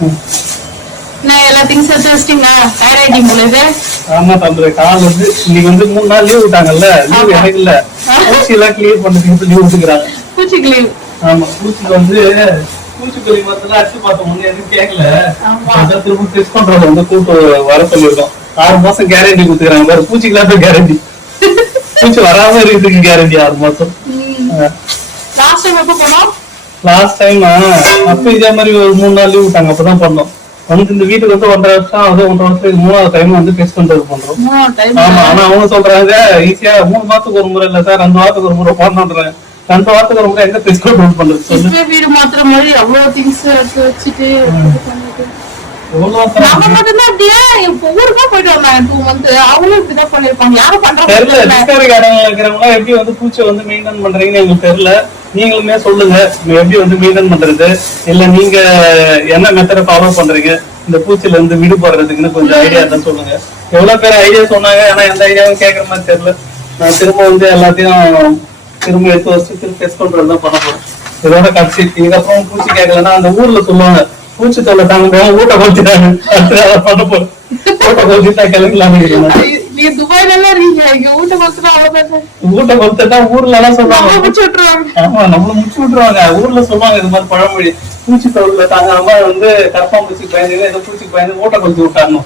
நான் எல்லா திங்ஸ் எடுத்து வச்சிட்டீங்களா டயர் ஆயிட்டீங்க உங்களுக்கு ஆமா தம்பி கால் வந்து இன்னைக்கு வந்து மூணு நாள் லீவ் விட்டாங்கல்ல லீவ். எனக்கு இல்ல. பூச்சி எல்லாம் கிளியர் பண்ணதுக்கு லீவ் விட்டுக்கிறாங்க. பூச்சிக்கு லீவ் ஆமா பூச்சிக்கு வந்து பூச்சிக்கொல்லி மருந்துலாம் அடிச்சு பார்த்தோம் ஒண்ணு எதுவும் கேட்கல. அதான் திரும்ப டெஸ்ட் பண்றது வந்து கூட்டு வர சொல்லியிருக்கோம். ஆறு மாசம் கேரண்டி கொடுத்துக்கிறாங்க பாரு பூச்சிக்கெல்லாம் கேரண்டி பூச்சி வராம இருக்கிறதுக்கு கேரண்டி ஆறு மாசம். லாஸ்ட் டைம் எப்போ போனோம்? லாஸ்ட் டைம் அப்ப இதே மாதிரி ஒரு மூணு நாள் லீவ் விட்டாங்க அப்பதான் பண்ணோம். வந்து இந்த வீட்டுக்கு வந்து ஒன்றரை வருஷம் அது ஒன்றரை வருஷம் இது மூணாவது டைம் வந்து டெஸ்ட் பண்றது பண்றோம். ஆமா ஆனா அவங்க சொல்றாங்க ஈஸியா மூணு மாசத்துக்கு ஒரு முறை இல்ல சார் ரெண்டு வாரத்துக்கு ஒரு முறை போடணுன்றாங்க ரெண்டு வாரத்துக்கு ஒரு முறை எங்க டெஸ்ட் கண்ட்ரோல் பண்றது சொல்லு. வீடு மாத்துற மாதிரி அவ்வளவு திங்ஸ் வச்சுட்டு தெரியல எப்படி வந்து பூச்சை வந்து மெயின்டைன் பண்றீங்கன்னு எங்களுக்கு தெரியல. நீங்களுமே சொல்லுங்க. எப்படி வந்து மெயின்டைன் பண்றது? இல்ல நீங்க என்ன மெத்தட ஃபாலோ பண்றீங்க? இந்த பூச்சில இருந்து விடுபடுறதுக்குன்னு கொஞ்சம் ஐடியா தான் சொல்லுங்க. எவ்வளவு பேர் ஐடியா சொன்னாங்க ஆனா எந்த ஐடியாவும் கேட்கற மாதிரி தெரியல. நான் திரும்ப வந்து எல்லாத்தையும் திரும்ப எடுத்து வச்சு திரும்ப டெஸ்ட் பண்றது தான் பண்ண போறேன். இதோட கடைசி இதுக்கப்புறம் பூச்சி கேட்கலன்னா அந்த ஊர்ல சொல்லுவாங்க பூச்சி தொல்லை தாங்க ஊட்ட அதை பண்ண போறேன் ஊட்ட கொளுத்திட்டா கிளம்பலாம்னு இருக்கிறேன் நீங்க துபாய்ல எல்லாம் இருக்கீங்க. இங்க வீட்டை மாத்திரம் அவ்வளவு ஊட்ட கொளுத்தட்டா ஊர்ல எல்லாம் சொல்லுவாங்க நம்ம பிடிச்சி விட்டுருவாங்க. ஆமா நம்மள முடிச்சு விட்டுருவாங்க. ஊர்ல சொல்லுவாங்க இது மாதிரி பழமொழி. பூச்சி தொழில தாங்காம வந்து கரப்பான் பூச்சி பயந்து ஏதோ பயந்து ஊட்ட கொளுத்தி விட்டாங்க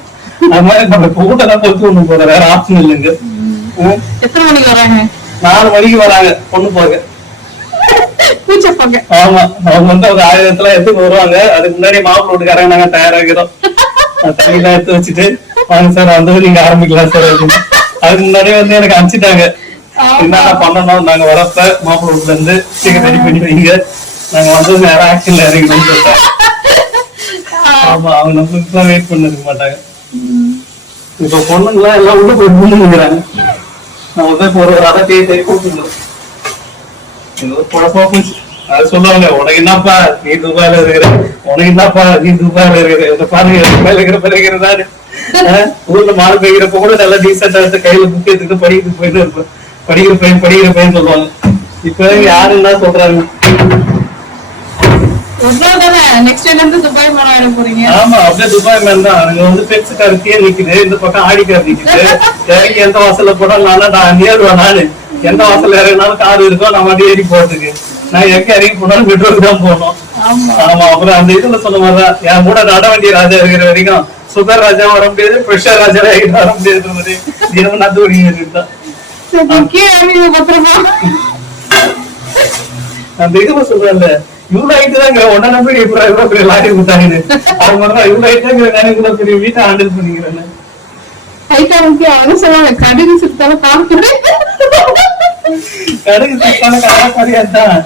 அது மாதிரி நம்ம ஊட்ட தான் கொளுத்தி ஒண்ணு போற வேற ஆப்ஷன் இல்லைங்க. எத்தனை மணிக்கு வராங்க? நாலு மணிக்கு வராங்க. பொண்ணு போக. பூச்சை பாக்க ஆமா அவங்க வந்து ஒரு ஆயிரத்துல எடுத்து வருவாங்க. அதுக்கு முன்னாடி மாப்பிள்ளை வீட்டுக்காரங்க நாங்க தயாராகிறோம். தண்ணி எல்லாம் எடுத்து வச்சுட்டு வாங்க சார் வந்து நீங்க ஆரம்பிக்கலாம் சார் அதுக்கு முன்னாடியே வந்து எனக்கு அனுப்பிச்சிட்டாங்க. என்னென்ன பண்ணணும்? நாங்க வரப்ப மாப்பிள்ளை வீட்டுல இருந்து சீக்கிரம் ரெடி பண்ணி வைங்க நாங்க வந்து நேரம் ஆக்ஷன்ல இறங்கணும்னு சொல்லிட்டேன். ஆமா அவங்க நம்மளுக்கு வெயிட் பண்ணிருக்க மாட்டாங்க. இப்ப பொண்ணுங்களாம் எல்லாம் உள்ள போய் நின்னுங்கிறாங்க நம்ம போய் ஒரு அதை தேடி தேடி ஒரு குழப்பமா போச்சு. அது சொல்லுவாங்க உனக்கு என்னப்பா நீ துபாயில இருக்கிற உனக்கு என்னப்பா நீ துபாயில இருக்கிற பாருங்க துபாயில இருக்கிற ஊர்ல மழை பெய்கிறப்ப கூட நல்லா டீசெண்டா எடுத்து கையில புக் எடுத்துட்டு படிக்கிட்டு போயிட்டு இருப்பேன் படிக்கிற பையன் படிக்கிற பையன் சொல்லுவாங்க. இப்ப சொல்றாங்க? மரம் எடுக்க போறீங்க. ஆமா அப்படியே துபாய் மேன் தான் அங்க வந்து கீழே நிக்குது. இந்த பக்கம் ஆடி கார் நிக்குது. எந்த வாசல்ல போனாலும் நானா நான் ஏறுவேன் நானு. எந்த வாசல்ல இறங்கினாலும் கார் இருக்கோ நான் மட்டும் ஏறி போறதுக்கு. நான் எங்க இறங்கி போனாலும் பெட்ரோல் தான் போகணும். ஆமா. அப்புறம் அந்த இதுல சொன்ன மாதிரிதான். என் கூட நடவண்டி ராஜா இருக்கிற வரைக்கும் சுகர் ராஜா வர முடியாது பிரஷர் ராஜா வர முடியாது மாதிரி தினமும் இறங்கி பத்திரமா? அந்த இதுல சொல்றேன்ல இவ்வளவு ஹைட் தாங்க நம்பி இப்ப இவ்வளவு பெரிய லாரி விட்டாங்க அது மாதிரிதான் இவ்வளவு ஹைட் தாங்க நான் இவ்வளவு பெரிய வீட்டை ஹேண்டில் பண்ணிக்கிறேன் ஹைட்டா இருக்கு கடுகு சுத்தாலும் பார்த்து கடுகு சிப்பான கலாச்சாரியா தான்